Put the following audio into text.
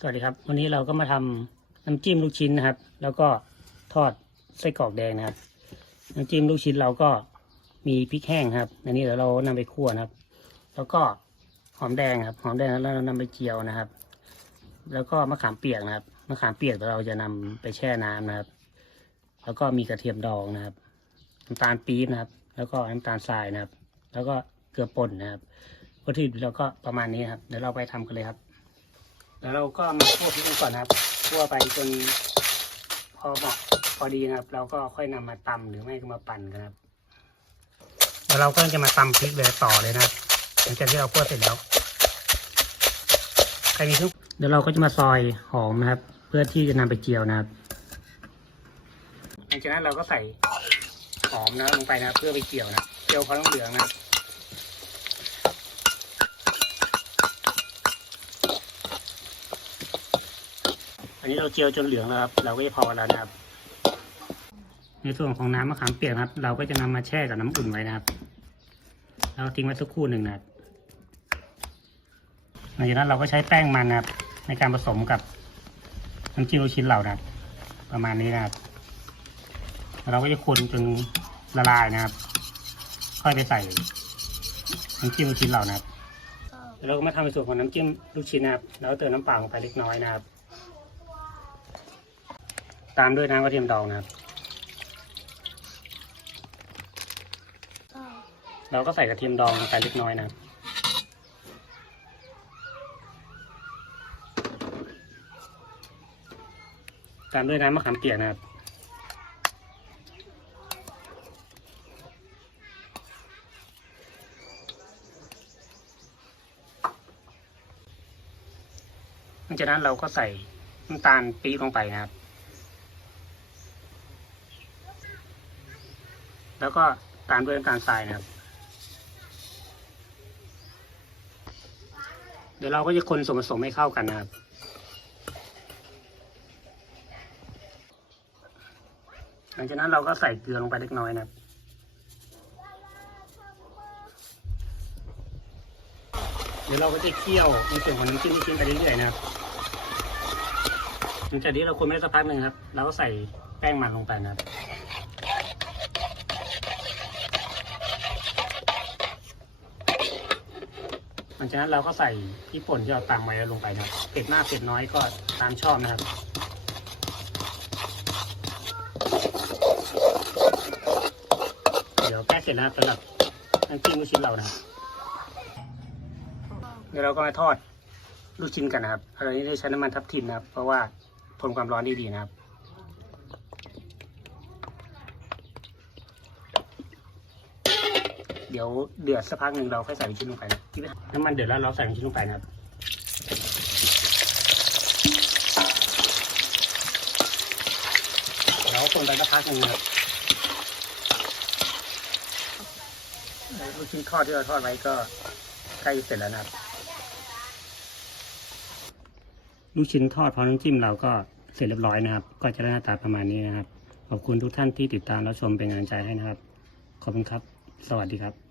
สวัสดีครับ วันนี้เราก็มาทำน้ำจิ้มลูกชิ้นนะครับ แล้วก็ทอดไส้กรอกแดงนะครับ น้ำจิ้มลูกชิ้นเราก็มีพริกแห้งครับอันนี้เดี๋ยวเรานำไปคั่วนะครับ แล้วก็หอมแดงครับ หอมแดงแล้วเรานำไปเจียวนะครับ แล้วก็มะขามเปียกนะครับ มะขามเปียกเราจะนำไปแช่น้ำนะครับ แล้วก็มีกระเทียมดองนะครับ น้ำตาลปี๊บนะครับ แล้วก็น้ำตาลทรายนะครับ แล้วก็เกลือป่นนะครับ วัตถุดิบเราก็ประมาณนี้ครับ เดี๋ยวเราไปทำกันเลยครับ แล้วเราก็มาคั่วพริกก่อนนะครับคั่วไปจนพอเหมาะพอดีนะครับ เราก็ค่อยนำมาตำหรือไม่ก็มาปั่นกันครับแล้วเราก็จะมาตำพริกเลยต่อเลยนะหลังจากที่เราคั่วเสร็จแล้วใครมีเครื่องเดี๋ยวเราก็จะมาซอยหอมนะครับ เพื่อที่จะนำไปเจียวนะครับหลังจากนั้นเราก็ใส่หอมนะลงไปนะเพื่อไปเจียวนะเจียวพอต้องเหลืองนะครับ อั นนี้เราเจียวจนเหลืองแล้วครับ เราก็จะพอแล้วนะครับ ในส่วนของน้ำมะขามเปียกครับ เราก็จะนำมาแช่กับน้ำอุ่นไว้นะครับ เราทิ้งไว้สักครู่หนึ่งนะครับหลังจากนั้นเราก็ใช้แป้งมันนะครับ ในการผสมกับน้ำจิ้มลูกชิ้นเรานะครับ ประมาณนี้นะครับ เราก็จะคนจนละลายนะครับ ค่อยไปใส่น้ำจิ้มลูกชิ้นเรานะครับเราก็มาทำในส่วนของน้ำจิ้มลูกชิ้นนะครับ แล้วเติมน้ำเปล่าลงไปเล็กน้อยนะครับ ตามด้วยน้ำกระเทียมดองนะครับ เราก็ใส่กระเทียมดองลงไปเล็กน้อยนะครับ ตามด้วยน้ำมะขามเปียกนะครับหลังจากนั้นเราก็ใส่น้ำตาลปี๊บลงไปนะครับ แล้วก็ตามด้วยน้ำตาลทรายนะครับ เดี๋ยวเราก็จะคนส่วนผสมให้เข้ากันนะครับ หลังจากนั้นเราก็ใส่เกลือลงไปเล็กน้อยนะครับเดี๋ยวเราก็จะเคี่ยวในส่วนของน้ำจิ้มที่ชิ้นไปเรื่อยๆนะครับหลังจากนี้เราคนไม่ได้สักพักหนึ่งครับ เราก็ใส่แป้งมันลงไปนะครับ หลังจากนั้นเราก็ใส่พริกป่นที่เราตำไว้ลงไปนะครับเผ็ดมากเผ็ดน้อยก็ตามชอบนะครับเดี๋ยวแก้เสร็จแล้วสำหรับน้ำจิ้มลูกชิ้นเรานะครับเดี๋ยวเราก็มาทอดลูกชิ้นกันนะครับอันนี้ได้ใช้น้ำมันทับทิมนะครับ เพราะว่าทนความร้อนได้ดีนะครับ เดี๋ยวเดือดสักพักหนึ่งเราค่อยใส่ลูกชิ้นลงไปนะน้ำมันเดือดแล้วเราใส่ลูกชิ้นลงไปนะครับเราคนไปสักพักหนึ่งนะครับลูกชิ้นทอดที่เราทอดไว้ก็ใกล้เสร็จแล้วนะครับลูกชิ้นทอดพร้อมน้ำจิ้มเราก็เสร็จเรียบร้อยนะครับ ก็จะได้หน้าตาประมาณนี้นะครับ ขอบคุณทุกท่านที่ติดตามรับชมเป็นกำลังใจให้นะครับ ขอบคุณครับ สวัสดีครับ